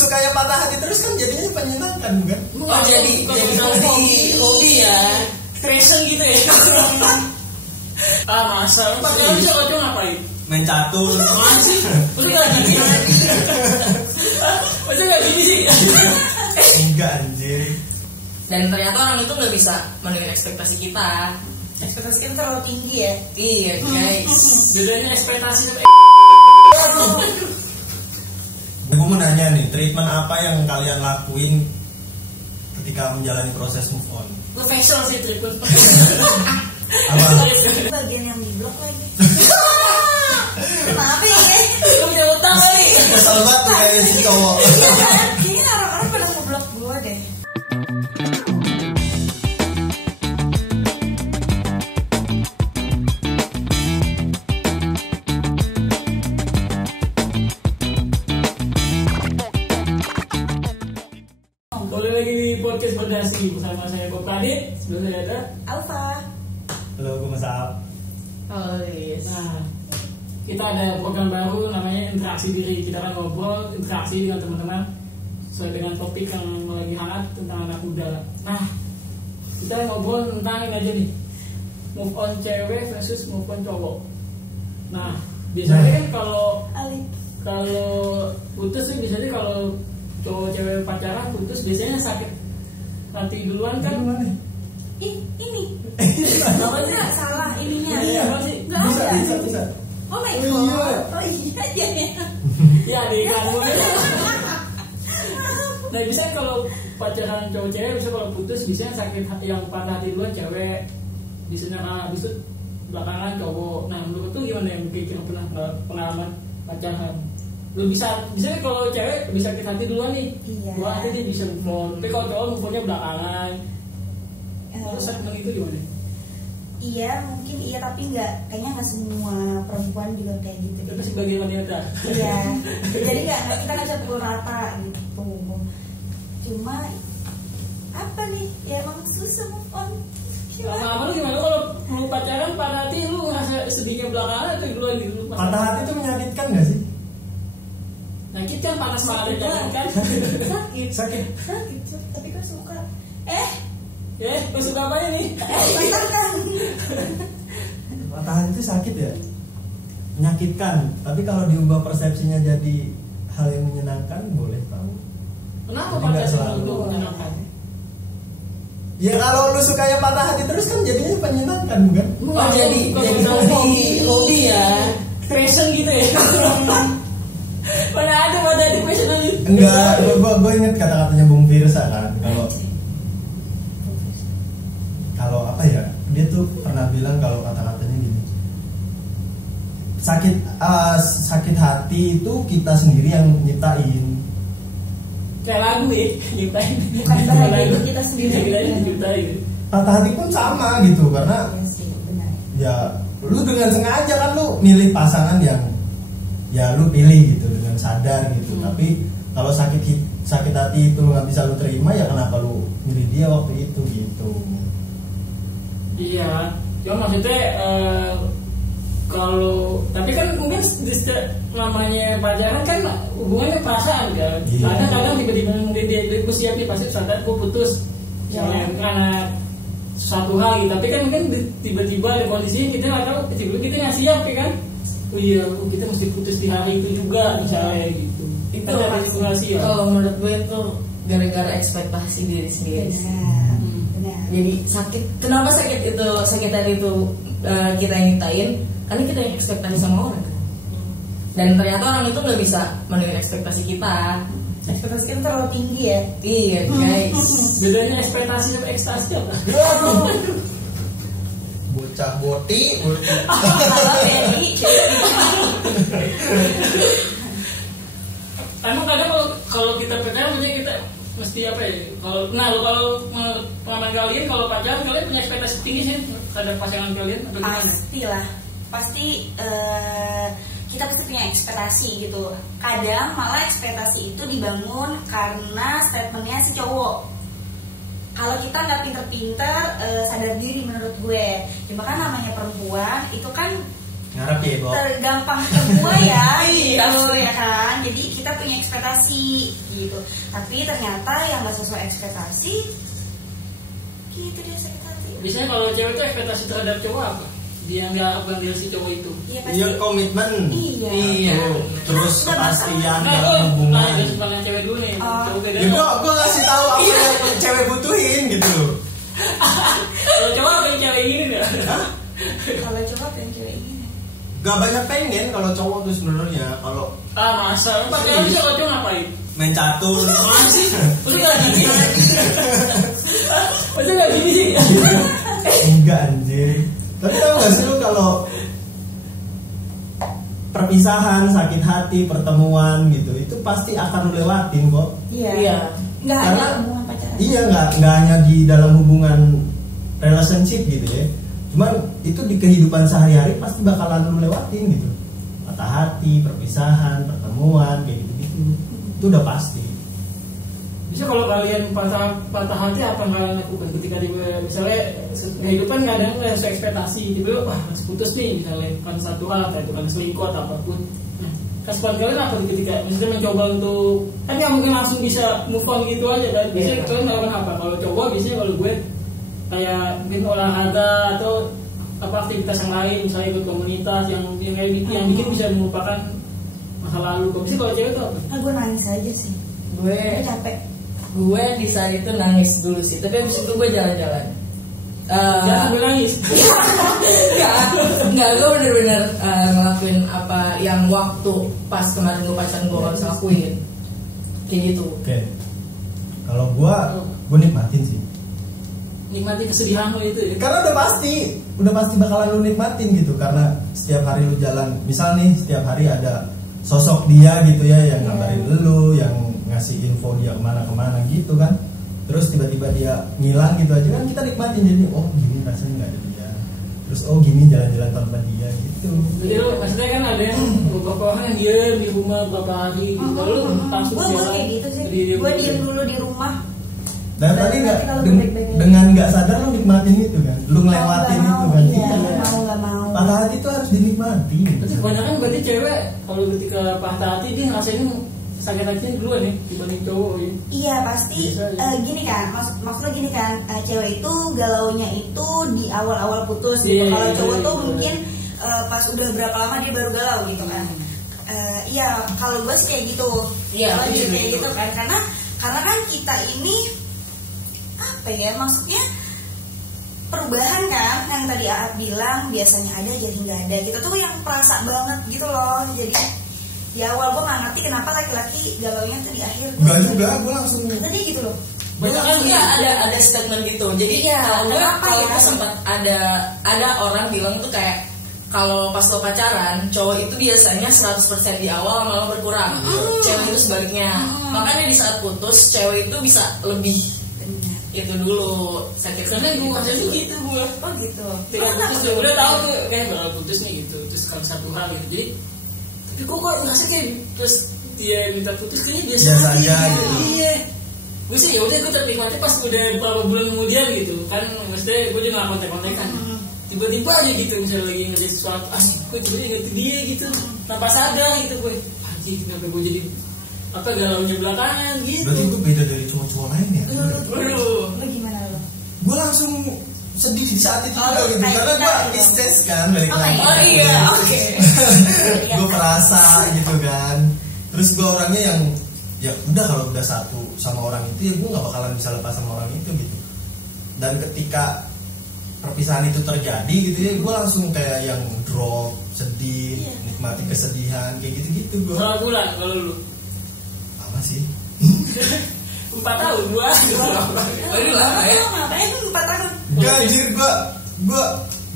sukanya patah hati terus kan jadinya menyenangkan bukan? Oh jadi hobi ya, passion gitu ya. Masa lu pakai bisa kau ngapain? Main catur. Masih, udah gak gini. Masa gak gini sih? Enggak anjir. Dan ternyata orang itu nggak bisa memenuhi ekspektasi kita. Ekspektasi kita terlalu tinggi ya. Iya guys. Bedanya ekspektasi sama Gue mau nanya nih, treatment apa yang kalian lakuin ketika menjalani proses move on? gue facial sih treatment. Apa? Bagian yang di blok lagi. Kenapa ya? Lu punya utang kali. Kesel banget tuh kayak si cowok. Kayaknya orang-orang pada ngeblok gue deh. Boleh lagi di podcast Berdasi bersama saya Bob Kadit. Sebelah saya ada Alfa. Halo, gue Mas Aap. Oh yes. Nah, kita ada program baru namanya interaksi diri. Kita akan ngobrol interaksi dengan teman-teman sesuai dengan topik yang lagi hangat tentang anak muda. Nah, kita ngobrol tentang ini aja nih, move on cewek versus move on cowok. Nah, biasanya kan kalau putus sih biasanya kalau cowok cewek pacaran putus biasanya sakit hati duluan kan? Ih, ini. Apa sih? Enggak salah ininya. Iya, apa sih? Enggak ada. Bisa. Oh my god. Oh iya ya. Ya di kamu. Nah bisa kalau pacaran cowok cewek bisa kalau putus biasanya sakit yang patah hati duluan cewek, biasanya habis itu belakangan cowok. Nah menurut tuh gimana yang kira pernah pengalaman pacaran? Lu bisa kalau cewek bisa sakit hati duluan nih, Iya. dua hati dia bisa move on. Tapi kalau cowok move onnya belakangan. Terus segmen itu gimana? Iya mungkin iya tapi kayaknya nggak semua perempuan juga kayak gitu. Itu sebagai wanita. Iya. Jadi kita nggak bisa pukul rata gitu. Cuma apa nih? Ya emang susah move on. Lama-lama lu gimana kalau lu pacaran patah hati lu ngerasa sedihnya belakangan atau duluan gitu? Patah hati itu menyakitkan gak sih? Nah kita kan panas banget kan? Sakit. Tapi gue suka. Lu suka apanya nih? Patah hati itu sakit ya? Menyakitkan. Tapi kalau diubah persepsinya jadi hal yang menyenangkan, boleh tahu. Kenapa Jadi nggak pacaran selalu. itu menyenangkan? Ya kalau lu sukanya patah hati terus kan jadinya menyenangkan bukan? Oh jadi hobi ya, Passion gitu ya? Mana ada patah hati passion aja? Enggak, gue inget kata-katanya Bung Firsa kan. Kalau apa ya, dia tuh pernah bilang kalau kata-katanya gini, sakit hati itu kita sendiri yang nyiptain. Kayak lagu ya, nyiptain. Bukan bahagia itu kita sendiri. Kita nyiptain. Patah hati pun sama gitu, karena Iya sih benar. ya lu dengan sengaja kan lu milih pasangan yang ya lu pilih gitu dengan sadar gitu. Tapi kalau sakit hati itu nggak bisa lu terima, ya kenapa lu milih dia waktu itu gitu. Iya, cuma maksudnya kalau tapi kan mungkin namanya pacaran kan hubungannya perasaan kan. Iya. Kadang-kadang tiba-tiba dia siap nih pasti sadar aku putus. Misalnya karena suatu hal gitu. Tapi kan mungkin tiba-tiba ada kondisinya kita nggak tahu, tiba-tiba kita nggak siap ya kan. Oh iya, kita mesti putus di hari itu juga misalnya gitu. Itu ada simulasi ya. Kalau menurut gue itu gara-gara ekspektasi diri sendiri. Benar. Jadi kenapa sakit hati itu kita yang nyiptain? Karena kita yang ekspektasi sama orang kan. Dan ternyata orang itu nggak bisa memenuhi ekspektasi kita. Ekspektasi kita terlalu tinggi ya. Iya guys. Bedanya ekspektasi sama ekstasi apa? Bocah boti. Kalau Ferry, Emang kadang kalau kita pacaran punya kita mesti apa ya? Kalau pengalaman kalian kalau pacaran kalian punya ekspektasi tinggi sih terhadap pasangan kalian atau gimana? pastilah. Pasti kita pasti punya ekspektasi gitu. Kadang malah ekspektasi itu dibangun karena statementnya si cowok. Kalau kita nggak pinter-pinter sadar diri menurut gue. Cuma kan namanya perempuan itu kan Ngarep ya, Bo. tergampang terbuai ya Iya. gitu ya kan. Jadi kita punya ekspektasi gitu, tapi ternyata yang nggak sesuai ekspektasi gitu dia sakit hati. Biasanya kalau cewek tuh ekspektasi terhadap cowok apa? Dia nggak ambil si cowok itu. Iya pasti. Iya, komitmen. Iya. Iya. Tuh, terus kepastian Nah, dalam gue hubungan. nanya ke pandang cewek dulu nih. Oh. Cowok beda. Ya gua ngasih tahu apa yang cewek butuhin gitu. Kalau cowok apa yang cewek ingin ya? Kalau coba pengen cewek ini Gak banyak pengen kalau cowok tuh sebenarnya. Kalau Masa? Pakai apa sih kalau cowok ngapain? main catur, Masih? Udah nggak gini? Udah nggak gini sih? enggak anjir. Tapi tau gak sih lu kalau perpisahan, sakit hati, pertemuan gitu, itu pasti akan lu lewatin kok. Iya. nggak ada Karena- hubungan pacaran. Iya, nggak hanya di dalam hubungan relationship gitu ya. Cuman itu di kehidupan sehari-hari pasti bakalan lu lewatin gitu. Patah hati, perpisahan, pertemuan kayak gitu-gitu. Itu udah pasti. Bisa kalau kalian patah hati apa yang kalian lakukan ketika misalnya kehidupan nggak ada nggak sesuai ekspektasi, tiba-tiba wah harus putus nih misalnya kan satu hal atau itu kan selingkuh atau apapun. Nah, respon kalian apa tuh ketika misalnya mencoba untuk kan nggak mungkin langsung bisa move on gitu aja kan? Biasanya Iya. kalian melakukan apa? Kalau cowok biasanya kalau gue kayak mungkin olahraga atau apa aktivitas yang lain, misalnya ikut komunitas yang kayak gitu, yang bikin bisa melupakan masa lalu. Kalau misalnya kalau cewek tuh apa? Gue nangis aja sih, Gue gue capek. di saat itu nangis dulu sih, tapi abis itu gue jalan-jalan. Jangan sambil nangis. Enggak, gue bener-bener ngelakuin apa yang waktu pas kemarin gue pacaran gue gak bisa lakuin. Kayak gitu. Oke. Kalau gua nikmatin sih. Nikmati kesedihan lo itu ya. Karena udah pasti bakalan lu nikmatin gitu. Karena setiap hari lu jalan, misal nih setiap hari ada sosok dia gitu ya yang ngabarin lu, yang ngasih info dia kemana-kemana gitu kan. Terus tiba-tiba dia ngilang gitu aja kan kita nikmatin, jadi oh gini rasanya nggak ada dia. Terus oh gini jalan-jalan tanpa dia gitu. Jadi lo maksudnya kan ada yang beberapa orang yang diem di rumah beberapa hari gitu. Lalu langsung Gue jalan. kayak gitu sih. Diem. Gue diem dulu di rumah. Dan tadi nggak Nanti kalau baik-baik aja. dengan nggak sadar lu nikmatin itu kan, lu ngelewatin Mau, itu kan. iya, Iya. mau nggak mau. Patah hati itu harus dinikmati. Berarti kebanyakan berarti cewek kalau ketika patah hati dia ngerasain sakit hatinya duluan ya dibanding cowok ya. Iya pasti. Bisa, ya. Gini kan, maksudnya gini kan, cewek itu galaunya itu di awal-awal putus gitu. Iya, Kalau iya, cowok iya, tuh iya. mungkin pas udah berapa lama dia baru galau gitu kan. Iya, kalau gue sih kayak gitu. Iya, Kalau aku dia juga kayak gitu. gitu kan, karena kan kita ini apa ya, maksudnya perubahan kan, yang tadi Aat bilang biasanya ada jadi nggak ada. Kita tuh yang perasa banget gitu loh. Jadi di awal gue nggak ngerti kenapa laki-laki galaunya tuh di akhir. Enggak juga, gua langsung Kata dia gitu loh. Banyak kan ya ada statement gitu. Jadi Iya, kalau gue kenapa kalau ya? gue sempat ada orang bilang tuh kayak kalau pas lo pacaran, cowok itu biasanya 100% di awal malah berkurang. Cewek itu sebaliknya. Makanya di saat putus, cewek itu bisa lebih itu dulu sakit. Karena gue rasanya gitu gue. Oh gitu. Tidak Kenapa putus tuh? udah tahu tuh kayak bakal putus nih gitu. Terus kalau satu hal gitu. Jadi tapi kok ngerasa kayak terus dia minta putus kayaknya biasa Biasa aja aja gitu. gitu. Iya. Gue sih ya udah gue ternikmati pas udah beberapa bulan kemudian gitu kan, maksudnya gue juga nggak kontak-kontakan. Tiba-tiba aja gitu misalnya lagi ngerjain sesuatu, gue tiba-tiba ingetin dia gitu tanpa sadar gitu gue. Anjing kenapa gue jadi apa galaunya belakangan gitu. berarti gue beda dari cowok-cowok lain ya. Waduh. Lo gimana lo? Gue langsung sedih di saat itu Oh, juga gitu kayak karena kita gue gitu. distress kan balik Oh, lagi. oh iya, oke. Gue perasa gitu kan. Terus gue orangnya yang ya udah kalau udah satu sama orang itu ya gue nggak bakalan bisa lepas sama orang itu gitu. Dan ketika perpisahan itu terjadi gitu ya, gue langsung kayak yang drop, sedih, Iya. nikmati kesedihan kayak gitu-gitu gue. Berapa bulan kalau lu? Apa sih? 4 tahun gua. Aduh lama ya. Ngapain tuh 4 tahun? Gak anjir, gue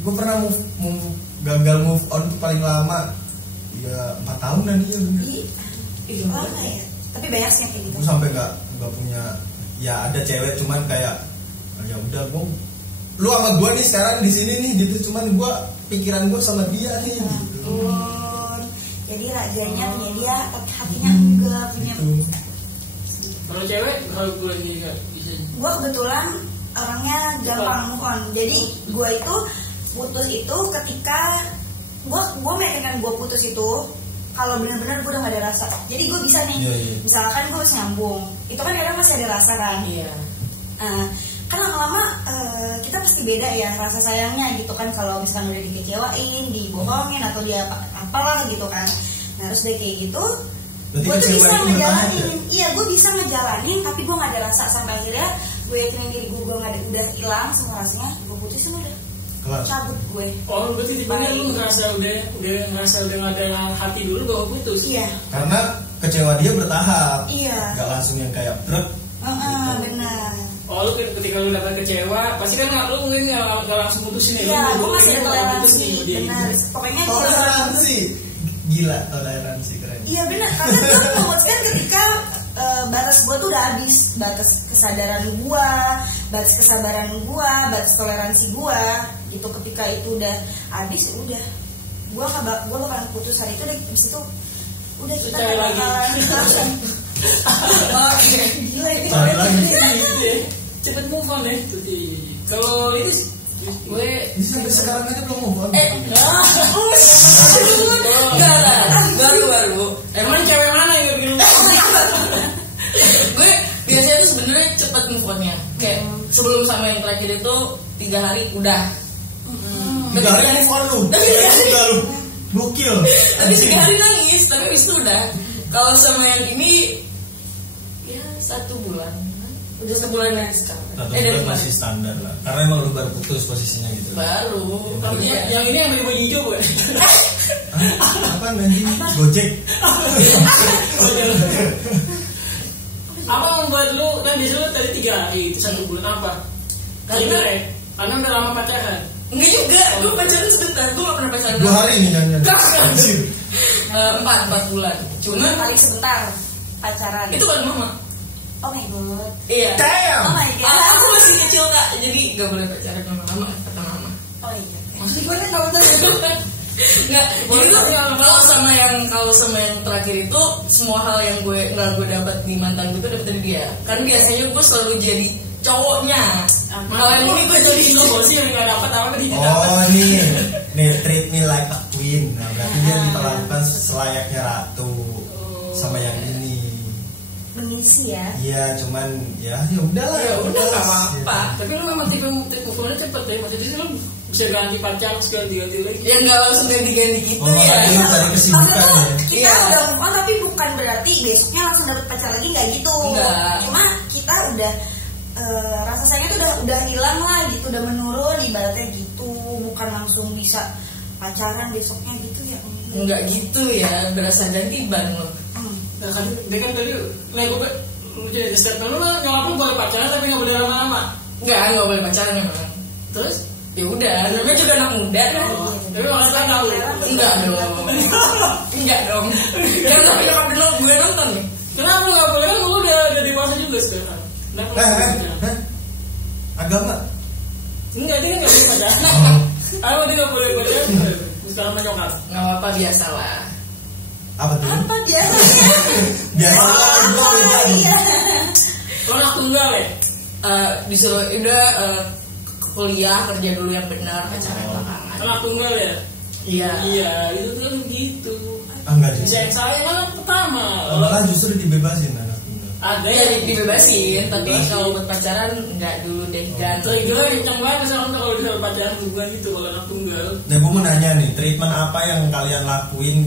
pernah gagal move on tuh paling lama ya 4 tahunan iya bener. Ih, lama ya. Tapi banyak sih yang kayak gitu. Gue sampai nggak punya, ya ada cewek cuman kayak ya udah gue, lu sama gue nih sekarang di sini nih gitu, cuman gue pikiran gue sama dia nih gitu. Jadi rajanya punya dia, tapi hatinya enggak punya. Gitu. Kalau cewek kalau gue gini nggak bisa. Gue kebetulan orangnya gampang move on. Jadi gue itu putus itu ketika gue meyakinkan gue putus itu kalau benar-benar gue udah gak ada rasa. Jadi gue bisa nih, misalkan gue masih nyambung, itu kan kadang masih ada rasa kan. Iya. Kan lama-lama kita pasti beda ya rasa sayangnya gitu kan, kalau misalkan udah dikecewain, dibohongin atau dia apalah gitu kan. Nah terus dia kayak gitu, gue tuh bisa ngejalanin. Iya, gue bisa ngejalanin, tapi gue gak ada rasa sampai akhirnya gue yakinin diri gue udah hilang semua rasanya, gue putusin udah. Cabut gue. Oh, berarti tiba-tiba lu ngerasa udah nggak ada hati dulu baru putus. Iya. Karena kecewa dia bertahap. Iya. Gak langsung yang kayak brek. Gitu. Benar. Oh, lu ketika lu dapat kecewa, pasti kan lu mungkin nggak langsung putusin ya. Iya, gue masih ada toleransi. Benar. Pokoknya toleransi. Gila, toleransi keren. Iya benar. Karena gue memutuskan ketika batas gue tuh udah habis, batas kesadaran gue, batas kesabaran gue, batas toleransi gue gitu. Ketika itu udah habis, udah gue bakalan putus hari itu. Deh abis itu udah kita bakalan langsung gila ini cari lagi cepet move on ya. Kalau ini gue sampai sekarang aja belum move on. Baru emang cewek mana yang bikin gue biasanya tuh sebenarnya cepet move on-nya. Kayak sebelum sama yang terakhir itu 3 hari udah. 3 hari move on lu. Udah lu gokil. Tapi 3 hari nangis, tapi habis itu udah. Kalau sama yang ini ya 1 bulan. Udah 1 bulan dari sekarang. 1 bulan masih standar lah. Karena emang lu baru putus posisinya gitu. Baru. Yang ini yang beli baju hijau bukan? Apa nanti Gojek? Apa membuat lu kan biasa lu tadi 3 hari itu 1 bulan apa? Karena udah lama pacaran. Enggak juga, gue pacaran sebentar, gue gak pernah pacaran 2 hari nih jangan. Anjir. 4 bulan. Cuma paling sebentar pacaran. Itu kan mama. Oh my god. Iya. Damn. Oh my god. Aku masih kecil kak, jadi gak boleh pacaran sama mama, kata mama. Oh iya. Maksudnya gue kan kalau nggak, jadi kalau sama yang terakhir itu semua hal yang gue nggak gue dapat di mantan gue itu dapat dari dia. Kan biasanya gue selalu jadi cowoknya. Malah ini gue jadi lo sih yang nggak dapat apa dia dapat. Oh nih treat me like a queen. Nah berarti dia diperlakukan selayaknya ratu sama yang ini. Mengisi ya. Iya cuman ya udahlah. Ya udah nggak apa-apa. Tapi lu memang tipe move-nya cepet ya. Maksudnya sih lu bisa ganti pacar terus ganti lagi. Ya nggak langsung ganti-ganti gitu ya. Cari kesibukan ya. Kita udah move on tapi bukan berarti besoknya langsung dapet pacar lagi, nggak gitu. Enggak. Cuma kita udah rasa sayangnya tuh udah hilang lah gitu, udah menurun ibaratnya gitu, bukan langsung bisa pacaran besoknya gitu ya. Enggak gitu ya, berasa ganti ban loh. Nah kan dia kan tadi gue lu jadi statement lu nyokap lu boleh pacaran tapi nggak boleh lama-lama. Nggak boleh pacaran memang. Terus ya udah, namanya juga anak muda kan. tapi makanya tahu. Enggak dong. Enggak dong. Jangan sampai nyokap dulu gue nonton nih. Kenapa nggak boleh? Kan lu udah dewasa juga sekarang. Agama? Enggak, dia nggak boleh pacaran. Apa dia nggak boleh pacaran? Sekarang menyokap. Nggak apa-apa, biasa lah. Apa tuh? Apa biasanya? Biasanya Iya. Lo anak tunggal ya? Disuruh udah kuliah kerja dulu yang benar, pacaran belakangan. Anak tunggal ya? Iya. Iya, itu tuh gitu. Enggak Bisa juga. yang saya anak pertama. Malah justru dibebasin anak tunggal. Ada Ya yang dibebasin, tapi kalau buat pacaran enggak dulu deh, ganti. trigger kencang banget sekarang tuh kalau bisa pacaran bukan gitu kalau anak tunggal. Nah, gue mau nanya nih, treatment apa yang kalian lakuin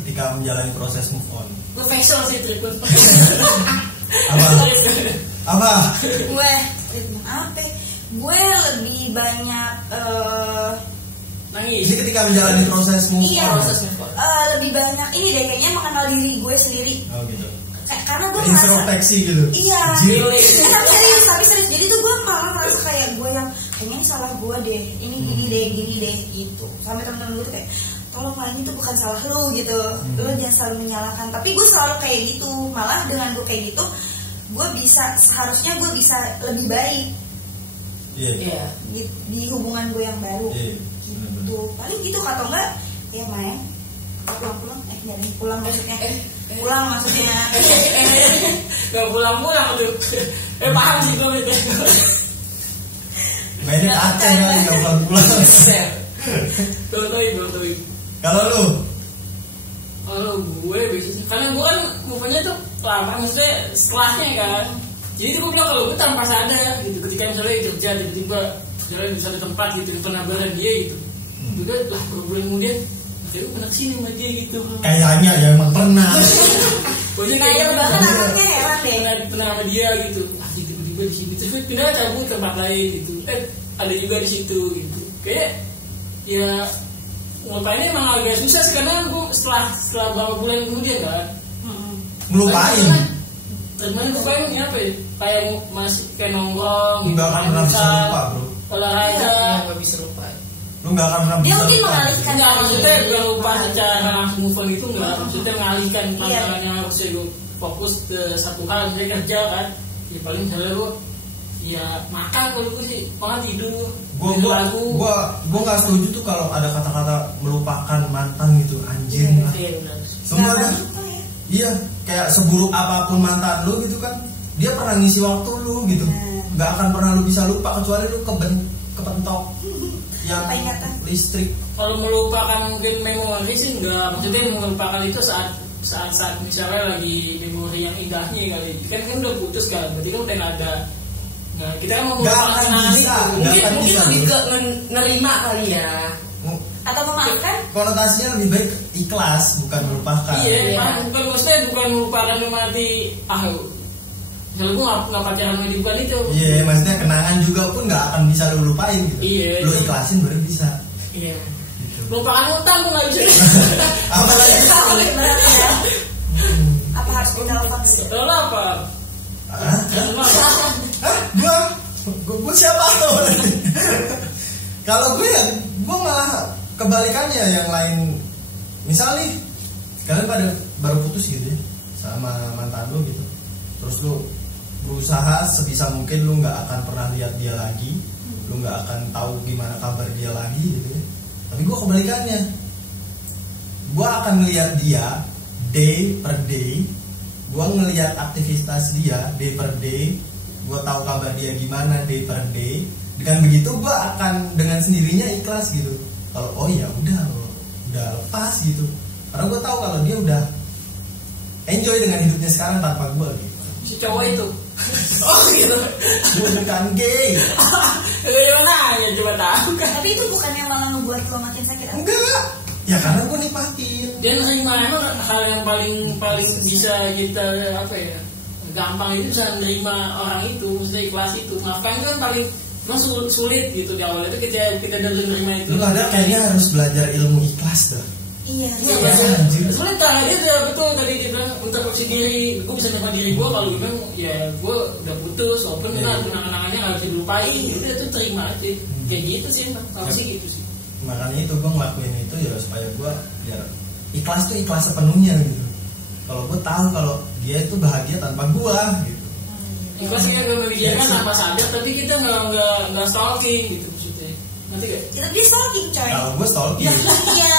ketika menjalani proses move on? Professional sih treatment. Apa? Gue treatment apa? Gue lebih banyak Nangis. Ini ketika menjalani proses move on. iya, Proses move on. lebih banyak ini deh kayaknya mengenal diri gue sendiri. Oh gitu. Karena gue merasa Introspeksi gitu. iya. Jir. Tapi serius. Jadi tuh gue malah merasa kayak gue yang kayaknya ini salah gue deh. Ini gini deh gitu. Sampai temen-temen gue tuh kayak tolong lah ini tuh bukan salah lu gitu. Lu jangan selalu menyalahkan. Tapi gue selalu kayak gitu. Malah dengan gue kayak gitu, gue seharusnya gue bisa lebih baik Iya. di hubungan gue yang baru. Iya. Gitu. Paling gitu atau enggak ya main pulang nyari pulang maksudnya Gak pulang-pulang tuh. Paham sih gue itu. Mainnya kacang ya, nggak pulang-pulang. Belum. Kalau lu? Kalau gue biasanya, karena gue kan move-nya tuh lama, maksudnya setelahnya kan. Jadi gue bilang kalau gue tanpa sadar gitu, ketika misalnya kerja tiba-tiba misalnya di satu tempat gitu, pernah bareng dia gitu, juga lah bulan kemudian gue pernah kesini sama dia gitu. Kayaknya ya emang pernah. Pokoknya Nah, yang bahkan anaknya heran deh. pernah sama dia gitu, tiba-tiba di sini terus pindah cabut ke tempat lain gitu, ada juga di situ gitu. Kayak ya ngelupainnya emang agak susah sih, karena gue setelah beberapa bulan kemudian kan Ngelupain. Terus ngelupain ini apa ya, kayak masih kayak nongkrong Nggak akan pernah bisa lupa, bro. olahraga. Nggak bisa lupa. Lu nggak akan pernah Dia bisa mungkin lupa. mengalihkan. Enggak, maksudnya gue lupa secara langsung move on itu enggak, maksudnya mengalihkan Iya. pandangannya, harusnya gue fokus ke satu hal, misalnya kerja kan, ya paling misalnya gue ya makan, kalau gue sih malah tidur, Gua nggak setuju tuh kalau ada kata-kata melupakan mantan gitu, anjir lah. Iya benar. Semua Nggak dah. gitu ya. Iya, kayak seburuk apapun mantan lu gitu kan, dia pernah ngisi waktu lu gitu. Nggak akan pernah lu bisa lupa kecuali lu kepentok yang Apa ingatan? listrik. Kalau melupakan mungkin memori sih enggak, maksudnya melupakan itu saat misalnya lagi memori yang indahnya kali, kan udah putus kan, berarti kan udah nggak ada. Nah, kita kan mau Nggak melupakan akan kenangan bisa. itu. Mungkin bisa, lebih bro. ke nerima kali ya. Atau memaafkan? Konotasinya lebih baik ikhlas bukan melupakan. Iya, Iya. bukan maksudnya bukan melupakan mati. Kalau gue nggak pacaran sama dia, bukan itu. Iya, maksudnya kenangan juga pun nggak akan bisa lu lupain gitu. Iya, Lu itu. ikhlasin baru bisa. Iya. Gitu. Melupakan utang gue nggak bisa. Apalagi Tahu berarti ya. Apa harus ditelepon? Lo apa? Hah? Lo apa? Hah? Gua siapa? Kalau gue ya, gue malah kebalikannya yang lain. Misal nih, kalian pada baru putus gitu ya sama mantan lu gitu. Terus lu berusaha sebisa mungkin lu nggak akan pernah lihat dia lagi, lu nggak akan tahu gimana kabar dia lagi gitu ya. Tapi gue kebalikannya, gue akan melihat dia day per day, gue ngelihat aktivitas dia day per day, gue tahu kabar dia gimana day per day. Dengan begitu gue akan dengan sendirinya ikhlas gitu. Kalau oh ya udah lepas gitu, karena gue tahu kalau dia udah enjoy dengan hidupnya sekarang tanpa gue gitu. Si cowok itu. Oh gitu, gue bukan gay. Gue nanya coba tahu kan. Tapi itu bukannya malah ngebuat lo makin sakit hati? Enggak, ya karena gue nikmatin. Dan nerima emang hal yang paling bisa kita apa ya, gampang itu bisa nerima orang itu, maksudnya ikhlas itu. Maafkan itu kan paling sulit gitu di awal itu, kita udah nerima itu. Lu ada kayaknya harus belajar ilmu ikhlas dah. Iya. Iya, anjir. sulit lah, dia udah betul tadi dia bilang introspeksi diri, gue bisa nerima diri gue kalau bilang ya gue udah putus, walaupun Iya. kenangan-kenangannya nggak bisa dilupain, udah tuh terima aja, kayak gitu sih, kalau sih gitu sih. Makanya itu gue ngelakuin itu ya supaya gue biar ikhlas tuh ikhlas sepenuhnya gitu. Kalau gue tahu kalau dia itu bahagia tanpa gue gitu. Ikhlas kita gue memikirkan tanpa sadar, tapi kita nggak stalking gitu maksudnya, nanti gak? Itu dia stalking coy. Kalau gue stalking. Iya.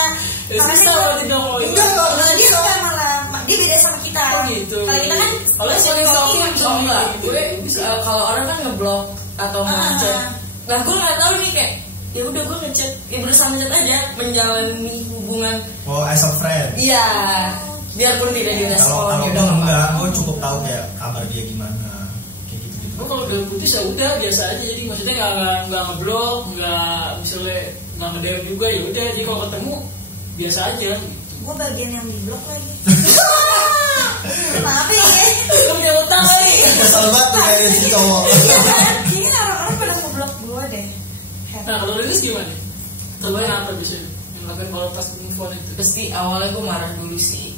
Ya susah berarti dong kalau itu. Enggak, Nah, dia bukan malah dia beda sama kita. Oh gitu. Kalau kita kan Kalau saling stalking Oh enggak, gue kalau orang kan ngeblok atau ngechat. Nah gue nggak tahu nih kayak ya udah gue ngechat, ya berusaha ngechat aja menjalani hubungan. Oh as a friend. Iya, biarpun tidak direspon. Kalau ya gue udah enggak, gue cukup tahu kayak kabar dia gimana, kayak gitu. Gue kalau udah putus ya udah biasa aja, jadi maksudnya nggak ngeblok, nggak misalnya nggak nge-DM juga, ya udah, jadi kalau ketemu biasa aja. gue bagian yang di blok lagi. Kenapa ya? Lu punya utang kali. Kesel banget tuh kayak si cowok. Iya kan? Kayaknya orang-orang pada ngeblok gue deh. Nah kalau Lilis gimana? Terbaik apa biasanya yang lakukan kalau pas move on itu? Pasti awalnya gue marah dulu sih,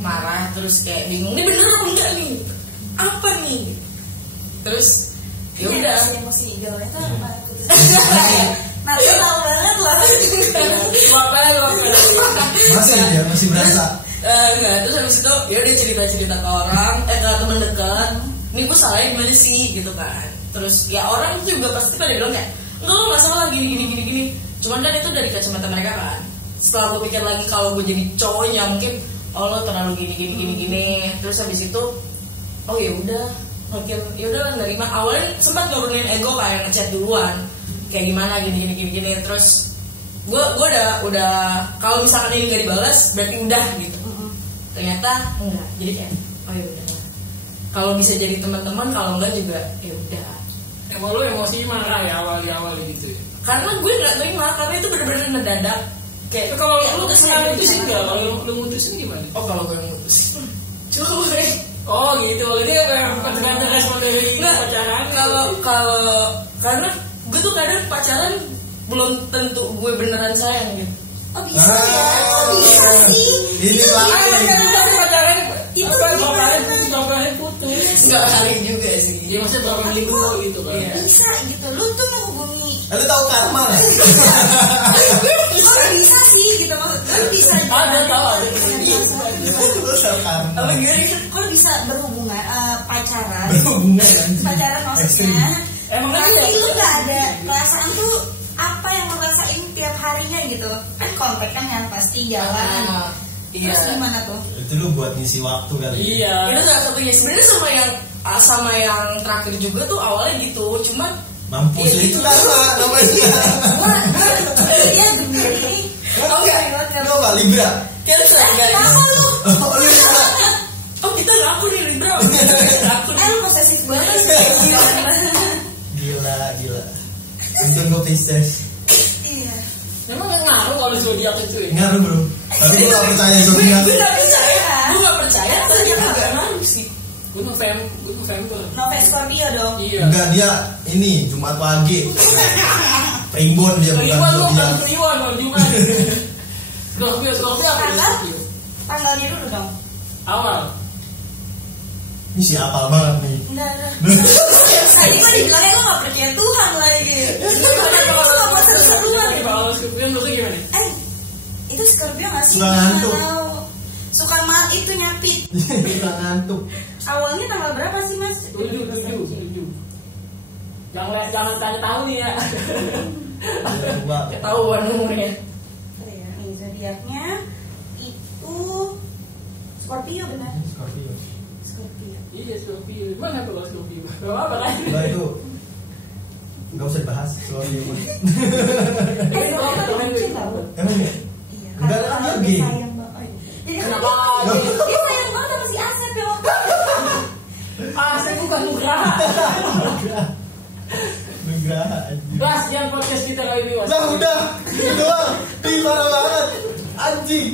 marah terus kayak bingung, ini bener apa enggak nih? Apa nih? Terus ya udah. Emosi gaulnya tuh apa? Nah, gue tau banget lah. Masih berasa. Enggak, terus habis itu ya udah cerita-cerita ke orang, ke teman dekat. Ini gue salahnya gimana sih gitu kan. Terus ya orang juga pasti pada bilang kayak enggak, lo nggak salah gini. Cuman kan itu dari kacamata mereka kan. Setelah gue pikir lagi kalau gue jadi cowoknya mungkin oh lo terlalu gini. Terus habis itu oh ya udah, makin ya udah nerima. Awalnya sempat nurunin ego kayak ngechat duluan kayak gimana gini. Terus udah kalau misalkan ini nggak dibalas berarti udah gitu. Ternyata enggak, jadi kayak oh ya udah. Kalau bisa jadi teman-teman, kalau enggak juga ya udah. Emang lu emosi marah ya awal gitu ya? Karena gue nggak terima, karena itu benar-benar ngedadak. Kayak Kalau kayak lu kesana mutusin nggak? Kalau lu mutusin gimana? Oh kalau gue mutus, coba. Oh gitu, ini tergantung respon dari pacaran. Kalau karena gue tuh kadang pacaran belum tentu gue beneran sayang gitu. Oh bisa ya, bisa sih. Ini lah. Pacaran Itu berapa hari putus? Nggak hari juga sih. Ya maksudnya berapa minggu gitu kan? Iya. bisa gitu. Lu tuh menghubungi. Lu tahu karma nggak? Oh bisa sih gitu maksud. Lu bisa. Ada tahu ada. Lu tahu karma. Apa gimana? Kok lu bisa berhubungan pacaran? Berhubungan kan? Pacaran maksudnya. Emang kan Tapi iya. lu nggak ada perasaan tuh apa yang lu rasain tiap harinya gitu. Kan kontak kan yang pasti jalan. Iya. Terus gimana tuh? Itu lu buat ngisi waktu kali. Iya. Itu salah satunya. Sebenarnya sama yang terakhir juga tuh awalnya gitu, cuman Mampus ya itu karma namanya. Iya Gemini. Oh enggak, Lu apa Libra? Cancer guys. Apa lu? Oh Libra. Oh kita ngaku nih Libra. Aku Lu posesif banget sih. Gila. Untung gue Pisces. Iya. Memang nggak ngaruh kalau zodiak itu ya? Ngaruh bro. Tapi gue gak percaya gue zodiak. nggak percaya, tapi aku nggak ngaruh sih. Gue November. November Scorpio dong. Iya. Enggak, dia ini Jumat pagi. Primbon dia bukan Kliwon lu kan zodiak. Kliwon kalau Jumat. Scorpio apa Tanggal? Scorpio? Tanggalnya dulu dong. Awal. Ini si apal banget nih. Enggak. Tadi kok dibilangnya lu gak percaya Tuhan lagi. Itu gak mau seru-seruan. Kalau Scorpio lu gimana? Itu Scorpio gak sih? Suka ngantuk. Nggak tahu. Suka itu nyapit. Kita ngantuk. Awalnya tanggal berapa sih mas? 7. Jangan tanya tahu nih ya. Gua Ketahuan umurnya. Ya, nih zodiaknya itu Scorpio benar. Scorpio. Scorpio. Iya Scorpio. Mana kalau Scorpio? Gak apa kan? Bah itu nggak usah dibahas Scorpio. Itu apa lucu tau? Emang ya? Iya. Enggak, Karena dia dia gay. sayang banget. Jadi Kenapa? dia sayang banget sama si Asep ya. Saya bukan Nugraha. Nugraha anjing. Bas, jangan podcast kita kali ini mas. Lah udah, itu doang. Ih parah banget. Anjing.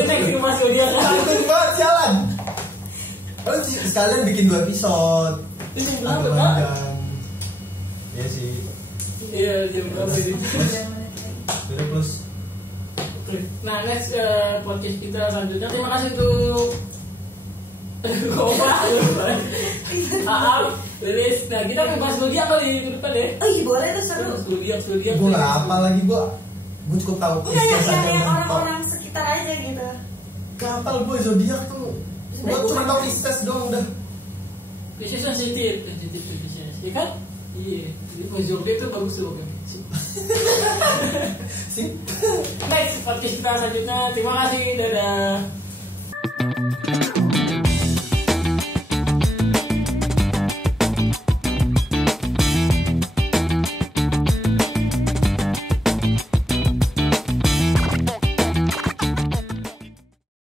Kita ke mas dia kan. Takut banget jalan. Lalu sekalian bikin 2 episode. Itu jam Aku berapa, Pak? panjang. Iya sih. Iya, jam berapa ini? Udah plus. Nah, next podcast kita selanjutnya. Terima kasih untuk Kopa, Aam, Lilis. Nah, kita bahas zodiak kali ke depan ya. Oh iya boleh tuh seru. Zodiak. Gue nggak apa lagi gue cukup tahu Enggak Pisces aja yang mentok. orang-orang sekitar aja gitu. Kapal gue zodiak tuh. Gue cuma tahu Pisces doang udah. Pisces sensitif tuh Pisces, ya kan? Iya. Jadi kalau zodiak itu bagus loh kan. Sih. Next podcast kita selanjutnya. Terima kasih. Dadah.